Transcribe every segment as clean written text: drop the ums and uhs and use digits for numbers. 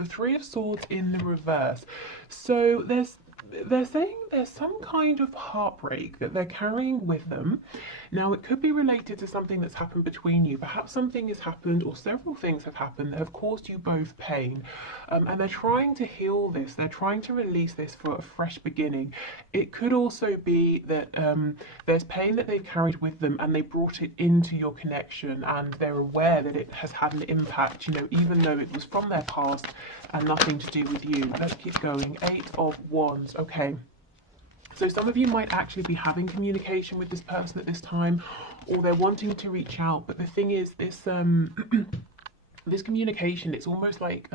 the Three of Swords in the reverse. So they're saying there's some kind of heartbreak that they're carrying with them. Now, it could be related to something that's happened between you. Perhaps something has happened, or several things have happened that have caused you both pain. And they're trying to heal this. They're trying to release this for a fresh beginning. It could also be that there's pain that they've carried with them and they brought it into your connection, and they're aware that it has had an impact, you know, even though it was from their past and nothing to do with you. Let's keep going. Eight of Wands. Okay. So some of you might actually be having communication with this person at this time, or they're wanting to reach out. But the thing is, this this communication, it's almost like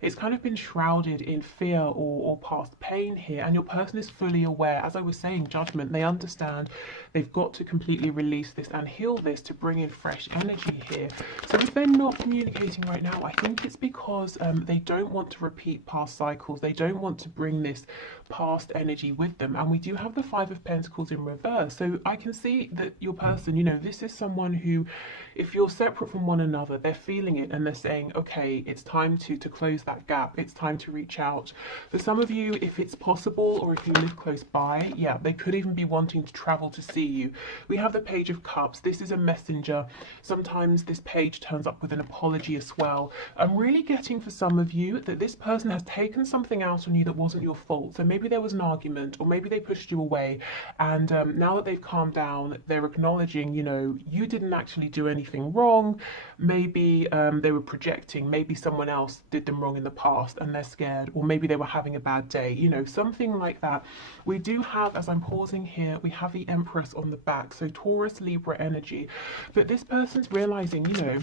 it's kind of been shrouded in fear or past pain here, and your person is fully aware. As I was saying, judgment, they understand they've got to completely release this and heal this to bring in fresh energy here. So if they're not communicating right now, I think it's because they don't want to repeat past cycles. They don't want to bring this past energy with them. And we do have the Five of Pentacles in reverse. So I can see that your person, you know, this is someone who, if you're separate from one another, they're feeling it and they're saying, okay, it's time to close that gap. It's time to reach out. For some of you, if it's possible, or if you live close by, yeah, they could even be wanting to travel to see you. We have the Page of Cups. This is a messenger. Sometimes this page turns up with an apology as well. I'm really getting for some of you that this person has taken something out on you that wasn't your fault. So maybe there was an argument, or maybe they pushed you away, and now that they've calmed down, they're acknowledging, you know, you didn't actually do anything wrong. Maybe they were projecting, maybe someone else did them wrong in the past and they're scared, or maybe they were having a bad day, you know, something like that. We do have, as I'm pausing here, we have the Empress on the back, so Taurus, Libra energy. But this person's realizing, you know,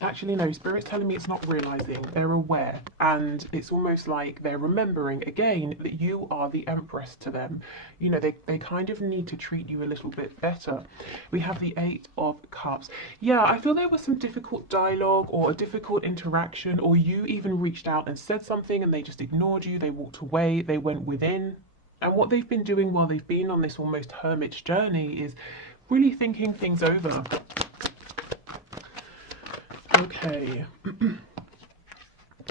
actually no, Spirit's telling me it's not realizing, they're aware, and it's almost like they're remembering again that you are the Empress to them. You know, they kind of need to treat you a little bit better. We have the Eight of Cups. Yeah, I feel there was some difficult dialogue or a difficult interaction, or you even reached out and said something and they just ignored you, they walked away, they went within. And what they've been doing while they've been on this almost hermit's journey is really thinking things over. Okay.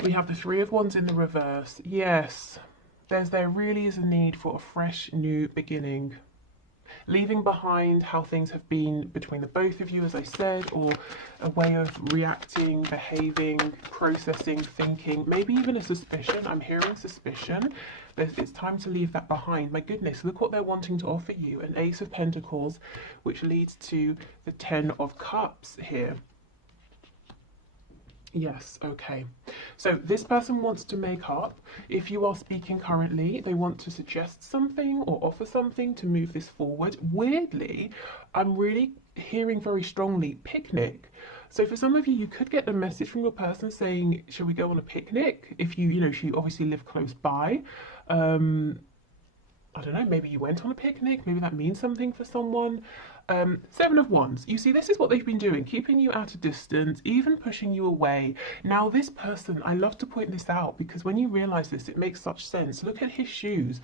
We have the Three of Wands in the reverse. Yes, there really is a need for a fresh new beginning. Leaving behind how things have been between the both of you, as I said, or a way of reacting, behaving, processing, thinking, maybe even a suspicion. I'm hearing suspicion. It's time to leave that behind. My goodness, look what they're wanting to offer you. An Ace of Pentacles, which leads to the Ten of Cups here. Yes, okay. So this person wants to make up. If you are speaking currently, they want to suggest something or offer something to move this forward. Weirdly, I'm really hearing very strongly picnic. So for some of you, you could get a message from your person saying, shall we go on a picnic? If if you obviously live close by. I don't know, maybe you went on a picnic, maybe that means something for someone. Seven of Wands. You see, this is what they've been doing, keeping you at a distance, even pushing you away. Now, this person, I love to point this out because when you realize this, it makes such sense. Look at his shoes.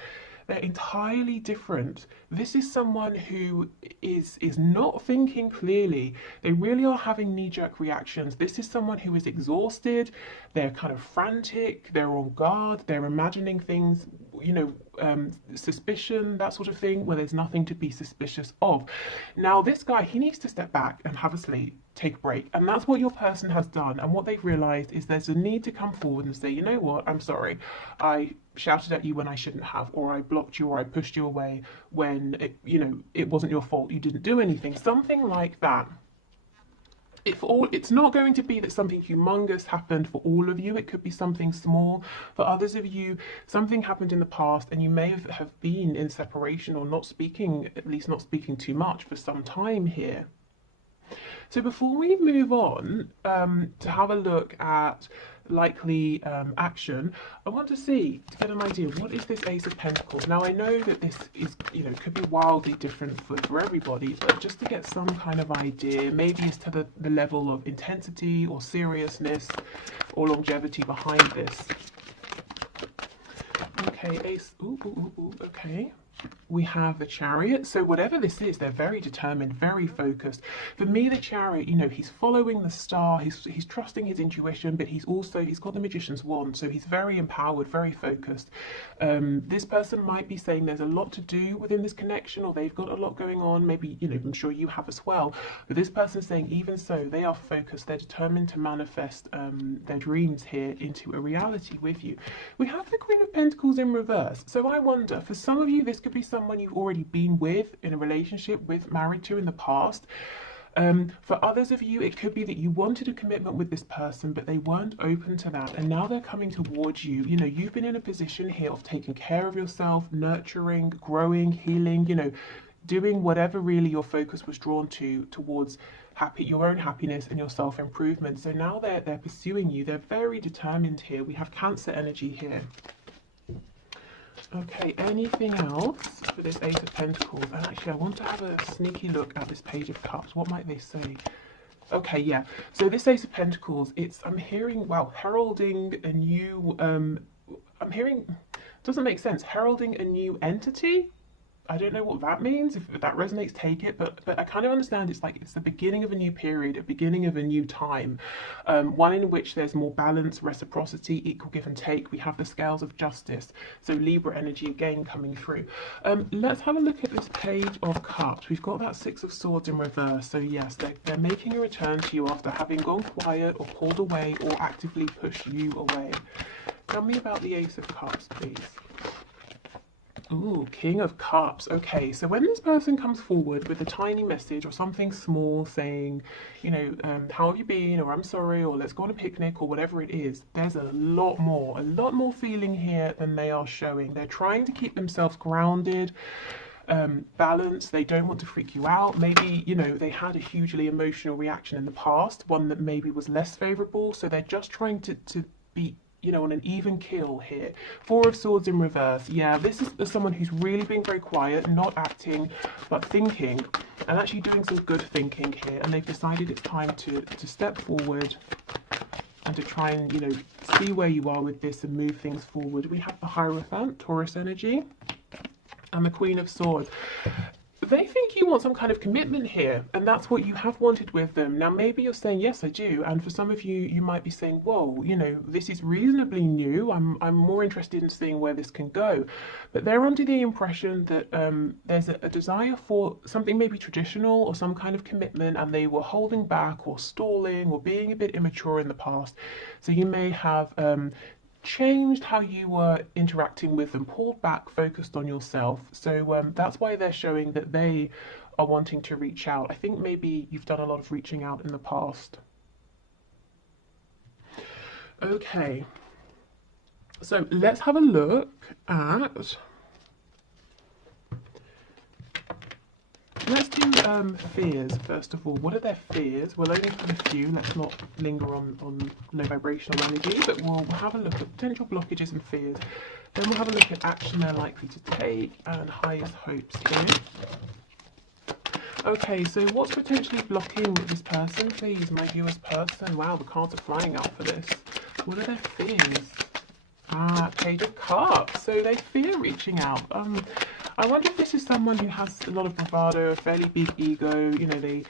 They're entirely different. This is someone who is not thinking clearly. They really are having knee-jerk reactions. This is someone who is exhausted. They're kind of frantic. They're on guard. They're imagining things, you know, suspicion, that sort of thing, where there's nothing to be suspicious of. Now, this guy, he needs to step back and have a sleep, take a break. And that's what your person has done. And what they've realized is there's a need to come forward and say, you know what, I'm sorry. I shouted at you when I shouldn't have, or I blocked you, or I pushed you away when, it wasn't your fault. You didn't do anything. Something like that. It's not going to be that something humongous happened for all of you. It could be something small. For others of you, something happened in the past and you may have been in separation or not speaking, at least not speaking too much for some time here. So before we move on to have a look at likely action, I want to get an idea, what is this Ace of Pentacles? Now, I know that this is, could be wildly different for everybody, but just to get some kind of idea, maybe as to the level of intensity or seriousness or longevity behind this. Okay, Ace, okay. we have the Chariot. So whatever this is, they're very determined, very focused. For me, the Chariot, you know, he's following the star, he's trusting his intuition, but he's got the Magician's wand, so he's very empowered, very focused. This person might be saying there's a lot to do within this connection, or they've got a lot going on. Maybe, you know, I'm sure you have as well. But this person's saying even so, they are focused, they're determined to manifest their dreams here into a reality with you. We have the Queen of Pentacles in reverse. So I wonder, for some of you, this could be someone you've already been with, in a relationship with, married to in the past. For others of you, it could be that you wanted a commitment with this person, but they weren't open to that, and now they're coming towards you. You know, you've been in a position here of taking care of yourself, nurturing, growing, healing, you know, doing whatever really your focus was drawn towards your own happiness and your self-improvement. So now they're pursuing you. They're very determined here. We have Cancer energy here. Okay, anything else for this Ace of Pentacles? And actually, I want to have a sneaky look at this Page of Cups. What might they say? Okay, yeah. So this Ace of Pentacles, I'm hearing, wow, heralding a new, I'm hearing, doesn't make sense, heralding a new entity? I don't know what that means. If that resonates, take it. But I kind of understand it's like it's the beginning of a new period, a beginning of a new time, one in which there's more balance, reciprocity, equal give and take. We have the scales of justice. So Libra energy again coming through. Let's have a look at this Page of Cups. We've got that Six of Swords in reverse. So yes, they're making a return to you after having gone quiet or pulled away or actively pushed you away. Tell me about the Ace of Cups, please. Ooh, King of Cups. Okay, so when this person comes forward with a tiny message or something small saying, you know, how have you been, or I'm sorry, or let's go on a picnic, or whatever it is, there's a lot more feeling here than they are showing. They're trying to keep themselves grounded, balanced. They don't want to freak you out. Maybe, you know, they had a hugely emotional reaction in the past, one that maybe was less favorable, so they're just trying to be, you know, on an even keel here. Four of Swords in reverse. Yeah, this is someone who's really being very quiet, not acting, but thinking, and actually doing some good thinking here. And they've decided it's time to step forward and to try and, you know, see where you are with this and move things forward. We have the Hierophant, Taurus energy, and the Queen of Swords. They think you want some kind of commitment here, and that's what you have wanted with them. Now, maybe you're saying, yes, I do. And for some of you, you might be saying, whoa, you know, this is reasonably new. I'm more interested in seeing where this can go. But they're under the impression that there's a desire for something maybe traditional or some kind of commitment, and they were holding back or stalling or being a bit immature in the past. So you may have changed how you were interacting with them, pulled back, focused on yourself. So that's why they're showing that they are wanting to reach out. I think maybe you've done a lot of reaching out in the past. Okay, so let's have a look at, let's do fears first of all. What are their fears? We'll only put a few. Let's not linger on low vibrational energy, but we'll have a look at potential blockages and fears. Then we'll have a look at action they're likely to take and highest hopes here. Okay, so what's potentially blocking this person, please, my viewers person? Wow, the cards are flying out for this. What are their fears? Page of Cups. So they fear reaching out. I wonder if this is someone who has a lot of bravado, a fairly big ego. You know,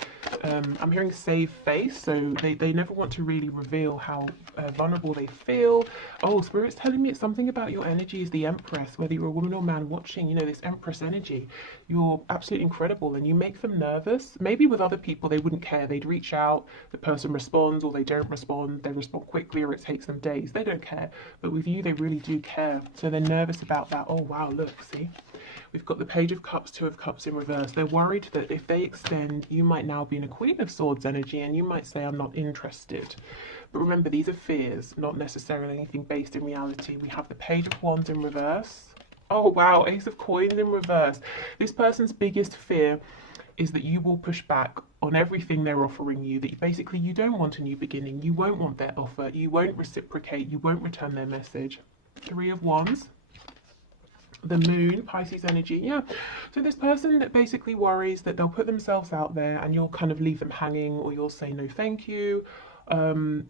I'm hearing save face, so they never want to really reveal how vulnerable they feel. Oh, Spirit's telling me it's something about your energy is the Empress, whether you're a woman or man watching, you know, this Empress energy. You're absolutely incredible, and you make them nervous. Maybe with other people, they wouldn't care. They'd reach out, the person responds, or they don't respond. They respond quickly, or it takes them days. They don't care. But with you, they really do care. So they're nervous about that. Oh, wow, look, see? We've got the Page of Cups, Two of Cups in reverse. They're worried that if they extend, you might now be in a Queen of Swords energy, and you might say, I'm not interested. But remember, these are fears, not necessarily anything based in reality. We have the Page of Wands in reverse. Oh, wow, Ace of Coins in reverse. This person's biggest fear is that you will push back on everything they're offering you, that basically you don't want a new beginning, you won't want their offer, you won't reciprocate, you won't return their message. Three of Wands. The Moon, Pisces energy, yeah. So this person basically worries that they'll put themselves out there and you'll kind of leave them hanging, or you'll say no thank you. You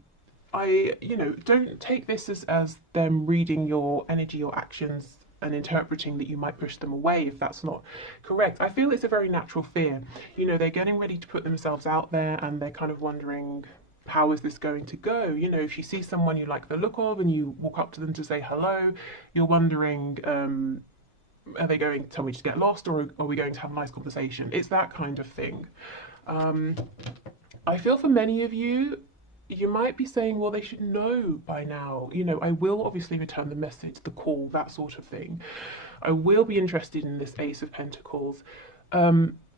know, don't take this as them reading your energy or actions and interpreting that you might push them away if that's not correct. I feel it's a very natural fear. You know, they're getting ready to put themselves out there and they're kind of wondering, how is this going to go? You know, if you see someone you like the look of and you walk up to them to say hello, you're wondering, are they going to tell me to get lost, or are we going to have a nice conversation? It's that kind of thing. I feel for many of you, you might be saying, well, they should know by now. You know, I will obviously return the message, the call, that sort of thing. I will be interested in this Ace of Pentacles.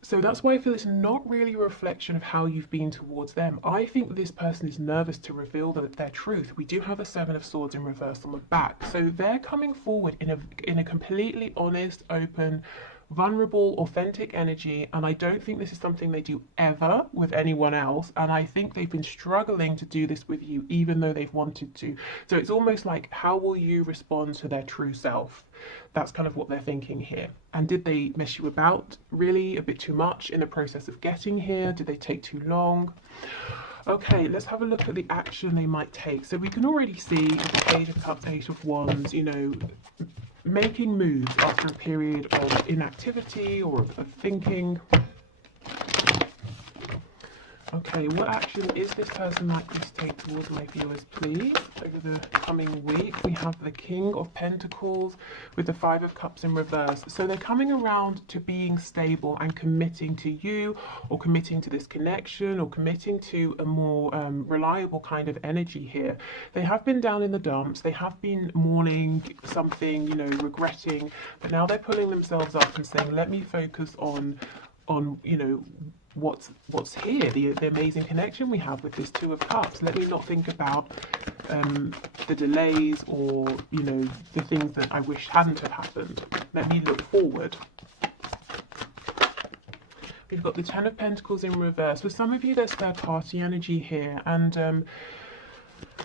So that's why I feel it's not really a reflection of how you've been towards them. I think this person is nervous to reveal their truth. We do have the Seven of Swords in reverse on the back. So they're coming forward in a completely honest, open, vulnerable, authentic energy, and I don't think this is something they do ever with anyone else, and I think they've been struggling to do this with you even though they've wanted to. So it's almost like, how will you respond to their true self? That's kind of what they're thinking here. And did they mess you about really a bit too much in the process of getting here? Did they take too long? Okay, let's have a look at the action they might take. So we can already see the Page of Cups, Eight of Wands, you know, making moves after a period of inactivity or of thinking. Okay, what action is this person likely to take towards my viewers, please? Over the coming week, we have the King of Pentacles with the Five of Cups in reverse. So they're coming around to being stable and committing to you, or committing to this connection, or committing to a more reliable kind of energy here. They have been down in the dumps. They have been mourning something, you know, regretting, but now they're pulling themselves up and saying, let me focus on you know, what's here, the amazing connection we have with this Two of Cups. Let me not think about the delays, or, you know, the things that I wish hadn't have happened. Let me look forward. We've got the Ten of Pentacles in reverse. For some of you, there's third party energy here, and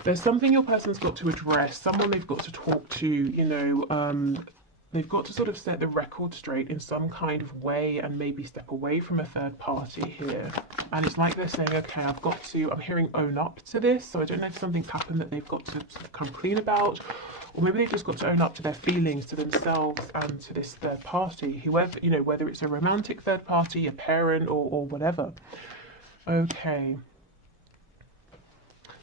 there's something your person's got to address, someone they've got to talk to, you know, they've got to sort of set the record straight in some kind of way and maybe step away from a third party here. And it's like they're saying, okay, I'm hearing own up to this. So I don't know if something's happened that they've got to sort of come clean about, or maybe they've just got to own up to their feelings, to themselves and to this third party, whoever, you know, whether it's a romantic third party, a parent, or whatever. Okay.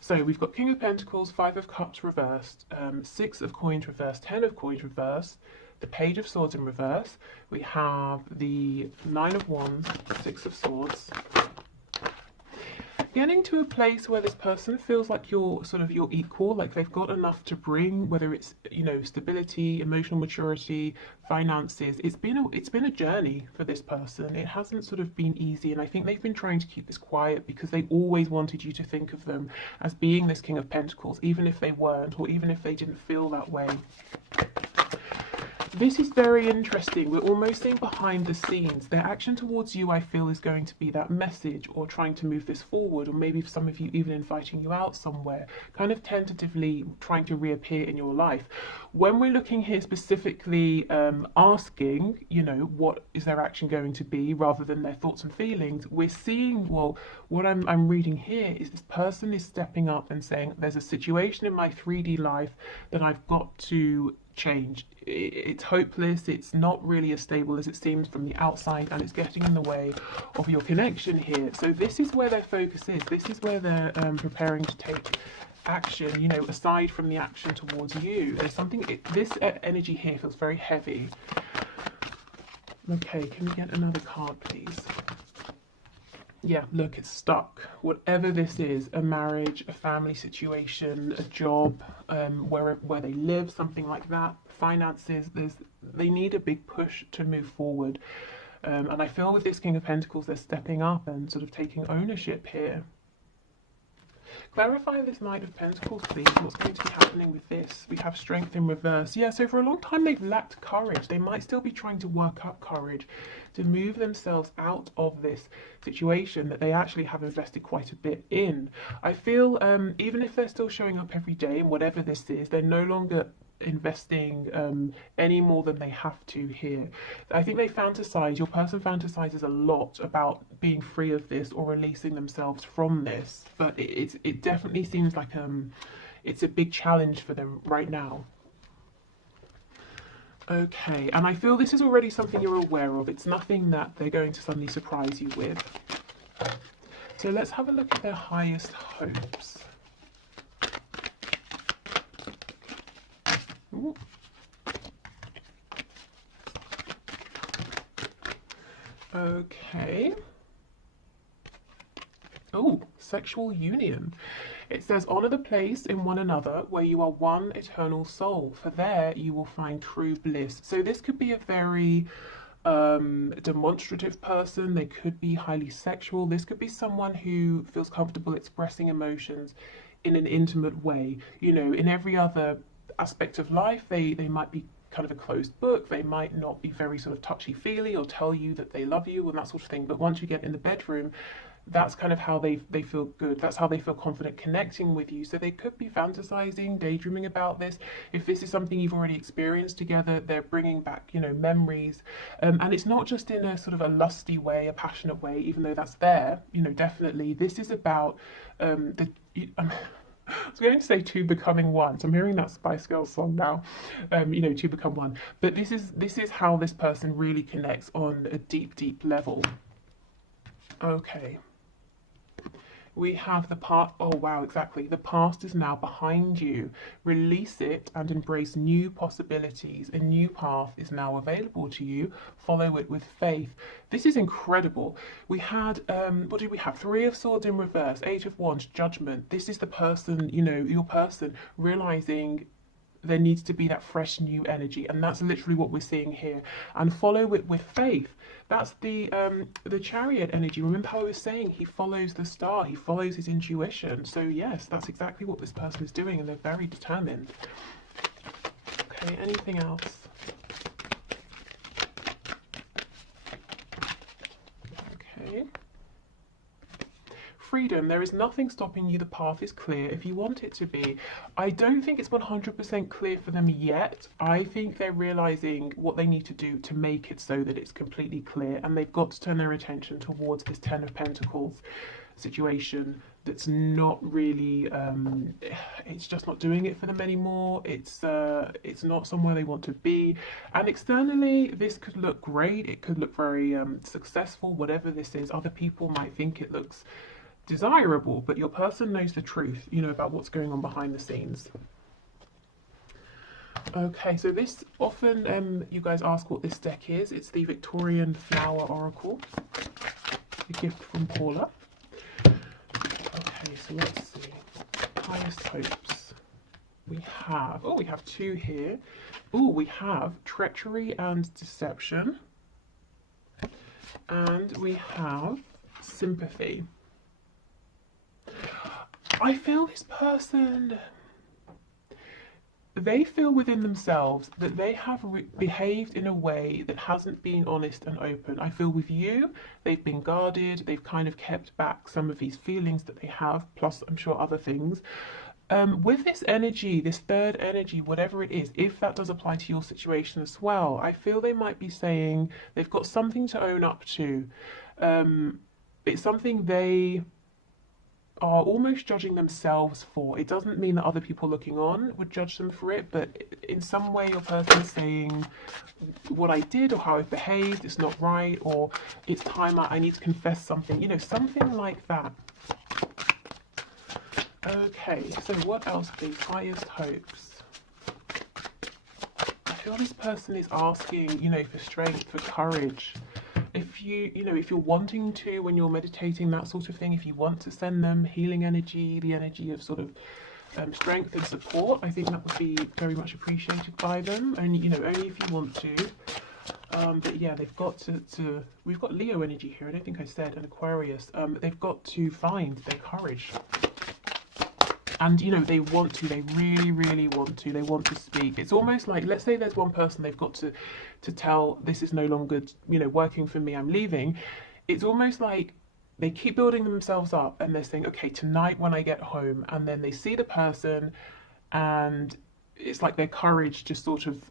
So we've got King of Pentacles, Five of Cups reversed, Six of Coins reversed, Ten of Coins reversed, the Page of Swords in reverse. We have the Nine of Wands, Six of Swords. Getting to a place where this person feels like you're sort of your equal, like they've got enough to bring, whether it's, you know, stability, emotional maturity, finances. It's been a journey for this person. It hasn't sort of been easy, and I think they've been trying to keep this quiet because they always wanted you to think of them as being this King of Pentacles, even if they weren't, or even if they didn't feel that way. This is very interesting. We're almost seeing behind the scenes. Their action towards you, I feel, is going to be that message, or trying to move this forward, or maybe for some of you even inviting you out somewhere, kind of tentatively trying to reappear in your life. When we're looking here specifically asking, you know, what is their action going to be, rather than their thoughts and feelings, we're seeing, well, what I'm reading here is this person is stepping up and saying, there's a situation in my 3D life that I've got to change. It's hopeless, it's not really as stable as it seems from the outside, and it's getting in the way of your connection here. So this is where their focus is. This is where they're preparing to take action, you know, aside from the action towards you. There's something, this energy here feels very heavy. Okay, can we get another card, please? Yeah, look, it's stuck. Whatever this is, a marriage, a family situation, a job, where they live, something like that, finances, they need a big push to move forward. And I feel with this King of Pentacles, they're stepping up and sort of taking ownership here. Clarify this Knight of Pentacles, please. What's going to be happening with this? We have Strength in reverse. Yeah, so for a long time they've lacked courage. They might still be trying to work up courage to move themselves out of this situation that they actually have invested quite a bit in. I feel even if they're still showing up every day in whatever this is, they're no longer investing any more than they have to here. I think they fantasize, your person fantasizes a lot about being free of this or releasing themselves from this, but it definitely seems like it's a big challenge for them right now. Okay, and I feel this is already something you're aware of. It's nothing that they're going to suddenly surprise you with. So let's have a look at their highest hopes. Ooh. Okay. Oh, sexual union. It says, honor the place in one another where you are one eternal soul, for there you will find true bliss. So this could be a very demonstrative person. They could be highly sexual. This could be someone who feels comfortable expressing emotions in an intimate way. You know, in every other aspect of life, they might be kind of a closed book. They might not be very sort of touchy-feely or tell you that they love you and that sort of thing. But once you get in the bedroom, that's kind of how they feel good. That's how they feel confident connecting with you. So they could be fantasizing, daydreaming about this. If this is something you've already experienced together, they're bringing back, you know, memories. And it's not just in a sort of a lusty way, a passionate way, even though that's there, you know, definitely. This is about I was going to say two becoming one. So I'm hearing that Spice Girls song now, you know, two become one. But this is how this person really connects on a deep, deep level. Okay. We have the part, oh wow, exactly. The past is now behind you. Release it and embrace new possibilities. A new path is now available to you. Follow it with faith. This is incredible. We had, what did we have? Three of Swords in reverse, Eight of Wands, Judgment. This is the person, you know, your person realizing there needs to be that fresh new energy, and that's literally what we're seeing here. And follow it with faith. That's the Chariot energy. Remember how I was saying he follows the star, he follows his intuition. So yes, that's exactly what this person is doing, and they're very determined. Okay, anything else? Okay. Freedom. There is nothing stopping you. The path is clear if you want it to be. I don't think it's 100% clear for them yet. I think they're realizing what they need to do to make it so that it's completely clear, and they've got to turn their attention towards this Ten of Pentacles situation that's not really it's just not doing it for them anymore. It's not somewhere they want to be, and externally this could look great, it could look very successful. Whatever this is, other people might think it looks desirable, but your person knows the truth, you know, about what's going on behind the scenes. Okay, so this often you guys ask what this deck is. It's the Victorian Flower Oracle, a gift from Paula. Okay, so let's see. Highest hopes. We have two here. Oh, we have treachery and deception, and we have sympathy. I feel this person, they feel within themselves that they have behaved in a way that hasn't been honest and open. I feel with you, they've been guarded, they've kind of kept back some of these feelings that they have, plus I'm sure other things. With this energy, this third energy, whatever it is, if that does apply to your situation as well, I feel they might be saying they've got something to own up to. It's something they are almost judging themselves for. It doesn't mean that other people looking on would judge them for it, but in some way your person is saying what I did or how I've behaved, it's not right, or it's time I need to confess something, you know, something like that. Okay, so what else, please? Highest hopes. I feel this person is asking, you know, for strength, for courage. If if you're wanting to, when you're meditating, that sort of thing, if you want to send them healing energy, the energy of sort of strength and support, I think that would be very much appreciated by them. Only, you know, only if you want to. But yeah, they've got to we've got Leo energy here, I don't think I said, and Aquarius. They've got to find their courage. And, you know, they want to, they really, really want to, they want to speak. It's almost like, let's say there's one person they've got to tell, this is no longer, you know, working for me, I'm leaving. It's almost like they keep building themselves up and they're saying, okay, tonight when I get home, and then they see the person and it's like their courage just sort of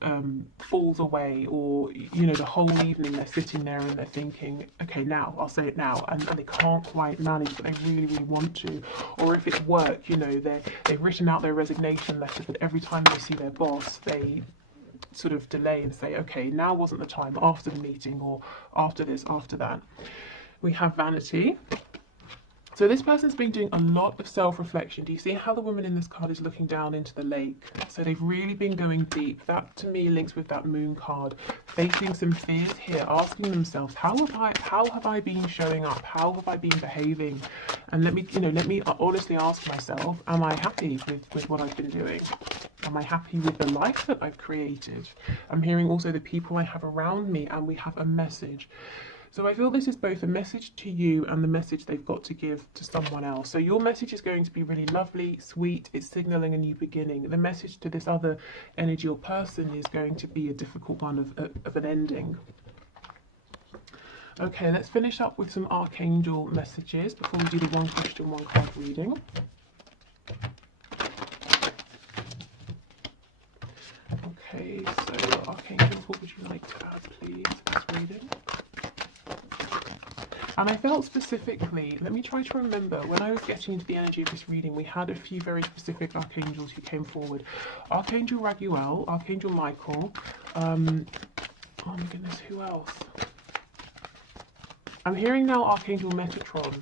falls away, or, you know, the whole evening they're sitting there and they're thinking, okay, now I'll say it now, and they can't quite manage, but they really, really want to. Or if it's work, you know, they've written out their resignation letter, but every time they see their boss, they sort of delay and say, okay, now wasn't the time, after the meeting, or after this, after that. We have vanity. So this person's been doing a lot of self-reflection. Do you see how the woman in this card is looking down into the lake? So they've really been going deep. That to me links with that moon card, facing some fears here, asking themselves, how have I been showing up? How have I been behaving? And let me honestly ask myself, am I happy with what I've been doing? Am I happy with the life that I've created? I'm hearing also the people I have around me, and we have a message. So I feel this is both a message to you and the message they've got to give to someone else. So your message is going to be really lovely, sweet, it's signaling a new beginning. The message to this other energy or person is going to be a difficult one of an ending. Okay, let's finish up with some archangel messages before we do the one question, one card reading. Okay, so archangels, what would you like to add, please, to this reading? And I felt specifically, let me try to remember, when I was getting into the energy of this reading, we had a few very specific archangels who came forward. Archangel Raguel, Archangel Michael, oh my goodness, who else? I'm hearing now Archangel Metatron.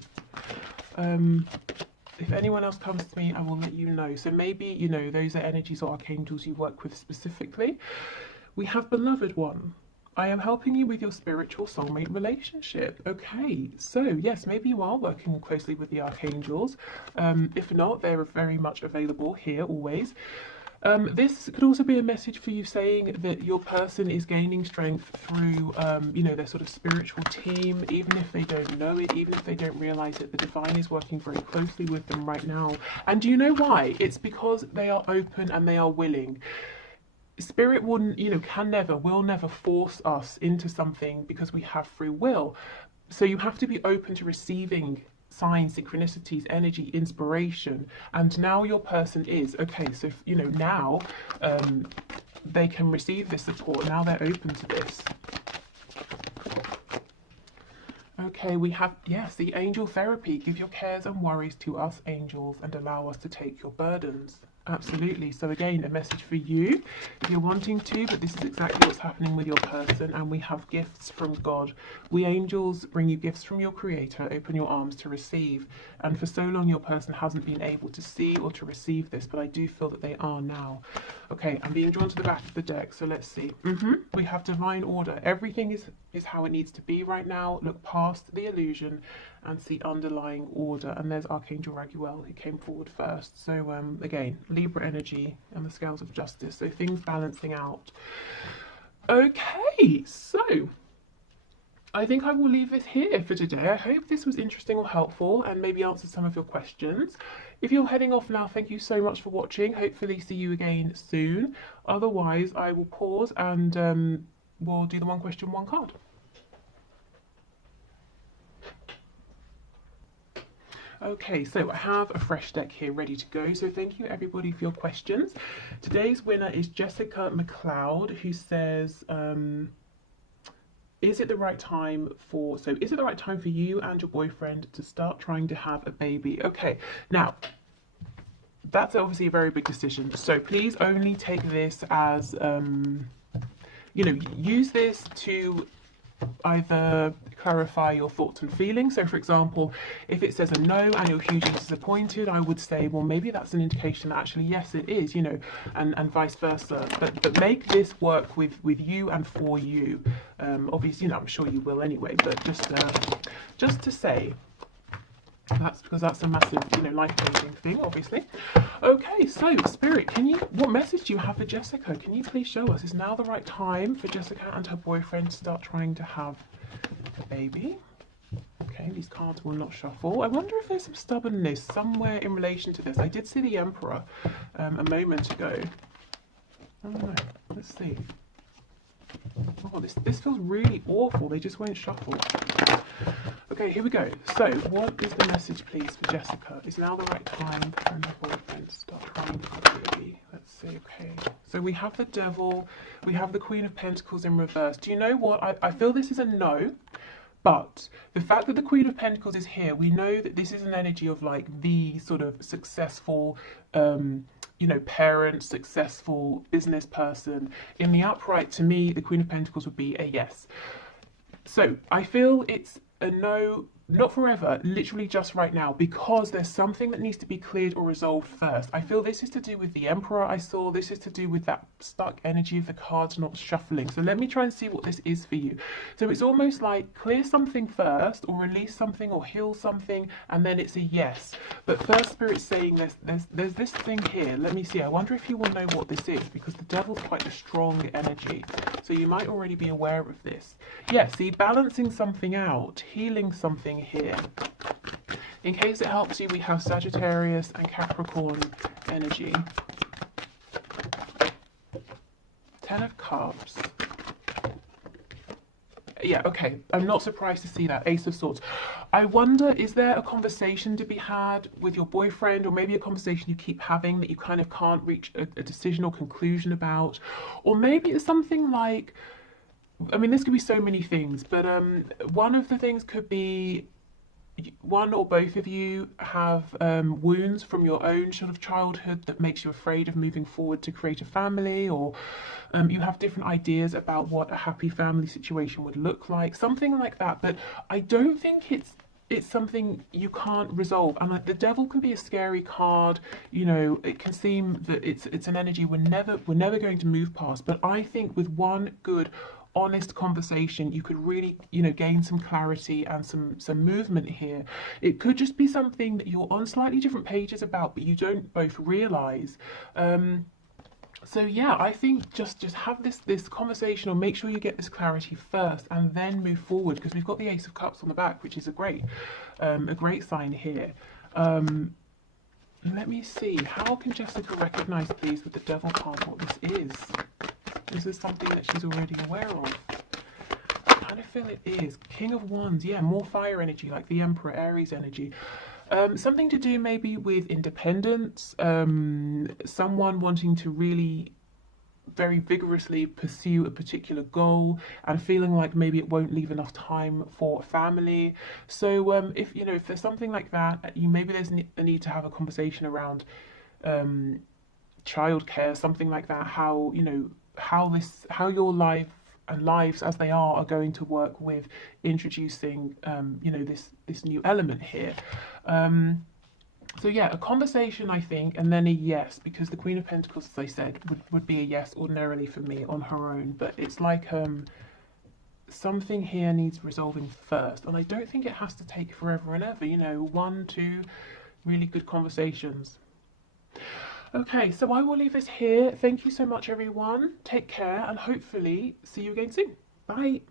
If anyone else comes to me, I will let you know. So maybe, you know, those are energies or archangels you work with specifically. We have Beloved One. I am helping you with your spiritual soulmate relationship. Okay, so yes, maybe you are working closely with the archangels. If not, they're very much available here always. This could also be a message for you saying that your person is gaining strength through, you know, their sort of spiritual team, even if they don't know it, even if they don't realize it. The divine is working very closely with them right now. And do you know why? It's because they are open and they are willing. Spirit wouldn't, you know, will never force us into something because we have free will. So you have to be open to receiving signs, synchronicities, energy, inspiration. And now your person is, okay, so, you know, now they can receive this support. Now they're open to this. Okay, we have, yes, the angel therapy. Give your cares and worries to us, angels, and allow us to take your burdens. Absolutely. So again, a message for you if you're wanting to, but this is exactly what's happening with your person. And we have gifts from God. We angels bring you gifts from your creator. Open your arms to receive. And for so long, your person hasn't been able to see or to receive this, but I do feel that they are now. Okay, I'm being drawn to the back of the deck, so let's see. We have divine order. Everything is how it needs to be right now. Look past the illusion and see underlying order. And there's Archangel Raguel, who came forward first. So again, Libra energy and the scales of justice. So things balancing out. Okay, so I think I will leave it here for today. I hope this was interesting or helpful and maybe answered some of your questions. If you're heading off now, thank you so much for watching. Hopefully see you again soon. Otherwise, I will pause and we'll do the one question, one card. Okay, so I have a fresh deck here ready to go. So thank you everybody for your questions. Today's winner is Jessica McLeod, who says, is it the right time for you and your boyfriend to start trying to have a baby? Okay, now that's obviously a very big decision. So please only take this as, you know, use this to either clarify your thoughts and feelings. So for example, if it says a no and you're hugely disappointed, I would say, well, maybe that's an indication that actually yes it is, you know, and vice versa, but make this work with you and for you. Obviously, you know, I'm sure you will anyway, but just to say, that's because that's a massive, you know, life-changing thing, obviously. Okay, so Spirit, what message do you have for Jessica? Can you please show us, is now the right time for Jessica and her boyfriend to start trying to have a baby? Okay, these cards will not shuffle. I wonder if there's some stubbornness somewhere in relation to this. I did see the Emperor a moment ago. I don't know, let's see. Oh, this feels really awful. They just won't shuffle. Okay, here we go. So, what is the message, please, for Jessica? Is now the right time for her boyfriend to start trying to have a baby? Let's see, okay. So we have the Devil, we have the Queen of Pentacles in reverse. Do you know what? I feel this is a no, but the fact that the Queen of Pentacles is here, we know that this is an energy of like the sort of successful, you know, parent, successful business person. In the upright, to me, the Queen of Pentacles would be a yes. So I feel it's a no, not forever, literally just right now, because there's something that needs to be cleared or resolved first. I feel this is to do with the Emperor I saw. This is to do with that stuck energy of the cards not shuffling. So let me try and see what this is for you. So it's almost like clear something first, or release something, or heal something, and then it's a yes. But first, Spirit's saying there's this thing here. Let me see. I wonder if you will know what this is, because the Devil's quite a strong energy. So you might already be aware of this. Yeah, see, balancing something out, healing something here. In case it helps you, we have Sagittarius and Capricorn energy. Ten of Cups. Yeah, okay, I'm not surprised to see that. Ace of Swords. I wonder, is there a conversation to be had with your boyfriend, or maybe a conversation you keep having that you kind of can't reach a decision or conclusion about? Or maybe it's something like, I mean, this could be so many things, but one of the things could be one or both of you have wounds from your own sort of childhood that makes you afraid of moving forward to create a family, or you have different ideas about what a happy family situation would look like, something like that. But I don't think it's something you can't resolve. And like, the Devil can be a scary card, you know. It can seem that it's an energy we're never going to move past. But I think with one good honest conversation, you could really, you know, gain some clarity and some movement here. It could just be something that you're on slightly different pages about, but you don't both realize. So yeah, I think just have this conversation, or make sure you get this clarity first and then move forward, because we've got the Ace of Cups on the back, which is a great sign here. Let me see, how can Jessica recognize, please, with the Devil card, what this is? Is this something that she's already aware of? I kind of feel it is. King of Wands, yeah, more fire energy, like the Emperor, Aries energy. Something to do maybe with independence, someone wanting to really very vigorously pursue a particular goal and feeling like maybe it won't leave enough time for family. So if you know, if there's something like that, maybe there's a need to have a conversation around childcare, something like that. How, you know, how your life and lives as they are going to work with introducing you know, this new element here. So yeah, a conversation, I think, and then a yes, because the Queen of Pentacles, as I said, would be a yes ordinarily for me on her own. But it's like something here needs resolving first, and I don't think it has to take forever and ever. You know, 1, 2 really good conversations. Okay, so I will leave this here. Thank you so much, everyone. Take care, and hopefully see you again soon. Bye.